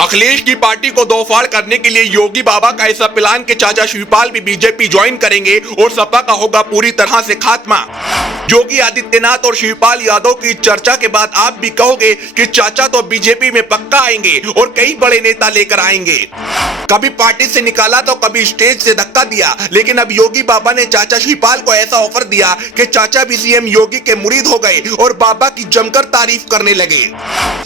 अखिलेश की पार्टी को दो फाड़ करने के लिए योगी बाबा का ऐसा प्लान कि चाचा शिवपाल भी बीजेपी ज्वाइन करेंगे और सपा का होगा पूरी तरह से खात्मा। योगी आदित्यनाथ और शिवपाल यादव की चर्चा के बाद आप भी कहोगे कि चाचा तो बीजेपी में पक्का आएंगे और कई बड़े नेता लेकर आएंगे। कभी पार्टी से निकाला तो कभी स्टेज से धक्का दिया, लेकिन अब योगी बाबा ने चाचा शिवपाल को ऐसा ऑफर दिया कि चाचा भी सीएम योगी के मुरीद हो गए और बाबा की जमकर तारीफ करने लगे।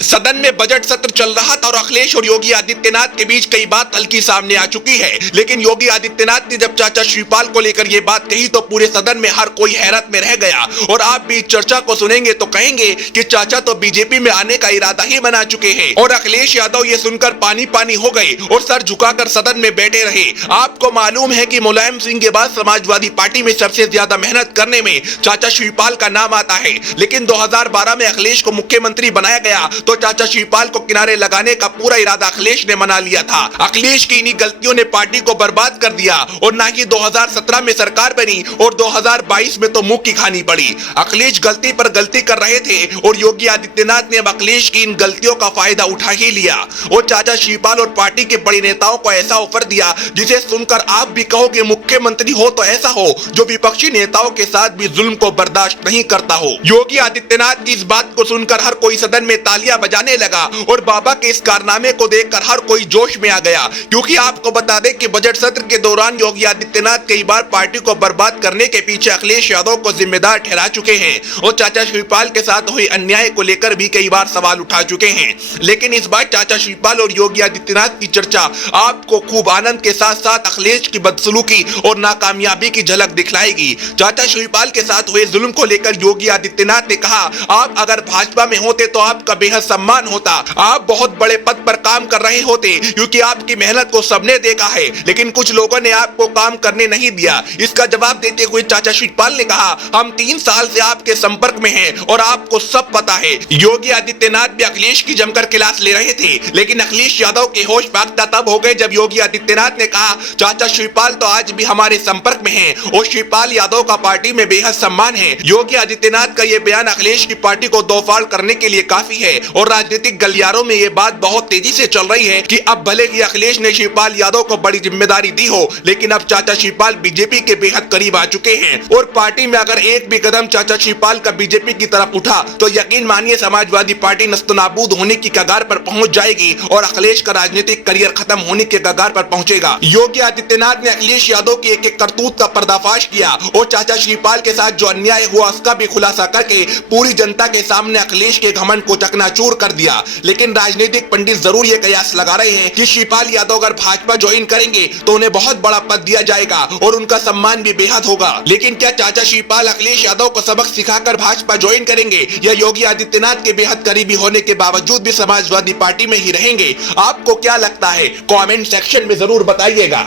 सदन में बजट सत्र चल रहा था और अखिलेश और योगी आदित्यनाथ के बीच कई बात हल्की सामने आ चुकी है, लेकिन योगी आदित्यनाथ ने जब चाचा शिवपाल को लेकर ये बात कही तो पूरे सदन में हर कोई हैरत में रह गया। और आप भी चर्चा को सुनेंगे तो कहेंगे कि चाचा तो बीजेपी में आने का इरादा ही बना चुके हैं। और अखिलेश यादव ये सुनकर पानी पानी हो गए और सर झुकाकर सदन में बैठे रहे। आपको मालूम है कि मुलायम सिंह के बाद समाजवादी पार्टी में सबसे ज्यादा मेहनत करने में चाचा शिवपाल का नाम आता है, लेकिन 2012 में अखिलेश को मुख्यमंत्री बनाया गया तो चाचा शिवपाल को किनारे लगाने का पूरा इरादा अखिलेश ने मना लिया था। अखिलेश की इन्हीं गलतियों ने पार्टी को बर्बाद कर दिया और ना ही 2017 में सरकार बनी और 2022 में तो मुंह की खानी पड़ी। अखिलेश गलती पर गलती कर रहे थे और योगी आदित्यनाथ ने अब अखिलेश की इन गलतियों का फायदा उठा ही लिया और चाचा शिवपाल और पार्टी के बड़े नेताओं को ऐसा ऑफर दिया जिसे सुनकर आप भी कहोगे मुख्यमंत्री हो तो ऐसा हो जो विपक्षी नेताओं के साथ भी जुल्म को बर्दाश्त नहीं करता हो। योगी आदित्यनाथ की इस बात को सुनकर हर कोई सदन में तालियां बजाने लगा और बाबा के इस कारनामे को देखकर हर कोई जोश में आ गया, क्योंकि आपको बता दें कि बजट सत्र के दौरान योगी आदित्यनाथ कई बार पार्टी को बर्बाद करने के पीछे अखिलेश यादव को जिम्मेदार ठहरा चुके हैं और चाचा शिवपाल के साथ हुए अन्याय को लेकर भी कई बार सवाल उठा चुके हैं। लेकिन इस बार चाचा शिवपाल और योगी आदित्यनाथ की चर्चा आपको खूब आनंद के साथ साथ अखिलेश की बदसलूकी और नाकामयाबी की झलक दिखलाएगी। चाचा शिवपाल के साथ हुए जुल्म को लेकर योगी आदित्यनाथ ने कहा, आप अगर भाजपा में होते तो आपका बेहद सम्मान होता, आप बहुत बड़े पद पर काम कर रहे होते, क्योंकि आपकी मेहनत को सबने देखा है, लेकिन कुछ लोगों ने आपको काम करने नहीं दिया। इसका जवाब देते हुए चाचा शिवपाल ने कहा, हम 3 साल से आपके संपर्क में हैं और आपको सब पता है। योगी आदित्यनाथ भी अखिलेश की जमकर क्लास ले रहे थे, लेकिन अखिलेश यादव के होश फाख्ता तब हो गए जब योगी आदित्यनाथ ने कहा, चाचा शिवपाल तो आज भी हमारे संपर्क में हैं और शिवपाल यादव का पार्टी में बेहद सम्मान है। योगी आदित्यनाथ का ये बयान अखिलेश की पार्टी को दो फाड़ करने के लिए काफी है और राजनीतिक गलियारों में ये बात बहुत तेजी से चल रही है कि अब भले ही अखिलेश ने शिवपाल यादव को बड़ी जिम्मेदारी दी हो, लेकिन अब चाचा शिवपाल बीजेपी के बेहद करीब आ चुके हैं और पार्टी में अगर एक भी कदम चाचा शिवपाल का बीजेपी की तरफ उठा तो यकीन मानिए समाजवादी पार्टी नस्तनाबूद होने की कगार पर पहुंच जाएगी और अखिलेश का राजनीतिक करियर खत्म होने के कगार पर पहुंचेगा। योगी आदित्यनाथ ने अखिलेश यादव की एक करतूत का पर्दाफाश किया और चाचा शिवपाल के साथ जो अन्याय हुआ उसका भी खुलासा करके पूरी जनता के सामने अखिलेश के घमंड को चकनाचूर कर दिया। लेकिन राजनीतिक पंडित जरूर ये कयास लगा रहे हैं कि शिवपाल यादव अगर भाजपा ज्वाइन करेंगे तो उन्हें बहुत बड़ा पद दिया जाएगा और उनका सम्मान भी बेहद होगा। लेकिन क्या चाचा शिवपाल अखिलेश यादव को सबक सिखाकर भाजपा ज्वाइन करेंगे या योगी आदित्यनाथ के बेहद करीबी होने के बावजूद भी समाजवादी पार्टी में ही रहेंगे? आपको क्या लगता है? कमेंट सेक्शन में जरूर बताइएगा।